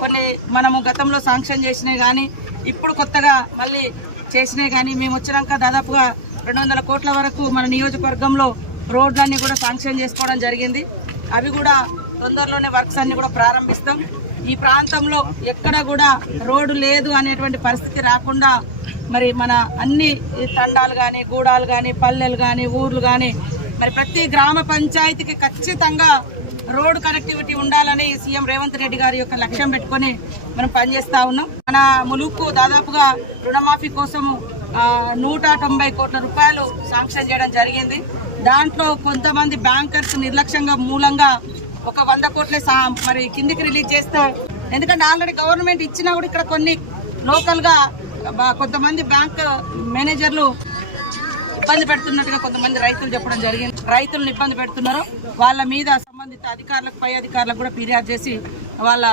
కొన్ని మనము గతంలో శాంక్షన్ చేసినవి కానీ ఇప్పుడు కొత్తగా మళ్ళీ చేసినవి కానీ మేము వచ్చినాక దాదాపుగా 200 కోట్ల వరకు మన నియోజకవర్గంలో రోడ్లన్నీ కూడా శాంక్షన్ చేసుకోవడం జరిగింది. అవి కూడా తొందరలోనే వర్క్స్ అన్ని కూడా ప్రారంభిస్తాం. ఈ ప్రాంతంలో ఎక్కడ కూడా రోడ్డు లేదు అనేటువంటి పరిస్థితి రాకుండా మరి మన అన్ని తండాలు కానీ గూడాలు కానీ పల్లెలు కానీ ఊర్లు కానీ మరి ప్రతి గ్రామ పంచాయతీకి ఖచ్చితంగా రోడ్ కనెక్టివిటీ ఉండాలని సీఎం రేవంత్ రెడ్డి గారి యొక్క లక్ష్యం పెట్టుకొని మనం పనిచేస్తా ఉన్నాం. మన ములుగుకు దాదాపుగా రుణమాఫీ కోసము 190 కోట్ల రూపాయలు శాంక్షన్ చేయడం జరిగింది. దాంట్లో కొంతమంది బ్యాంకర్స్ నిర్లక్ష్యంగా మూలంగా ఒక 100 కోట్లే మరి కిందికి రిలీజ్ చేస్తే, ఎందుకంటే ఆల్రెడీ గవర్నమెంట్ ఇచ్చినా కూడా ఇక్కడ కొన్ని లోకల్గా కొంతమంది బ్యాంక్ మేనేజర్లు ఇబ్బంది పెడుతున్నట్టుగా కొంతమంది రైతులు చెప్పడం జరిగింది. రైతులను ఇబ్బంది పెడుతున్నారు. వాళ్ళ మీద సంబంధిత అధికారులకు పై అధికారులకు కూడా ఫిర్యాదు చేసి వాళ్ళ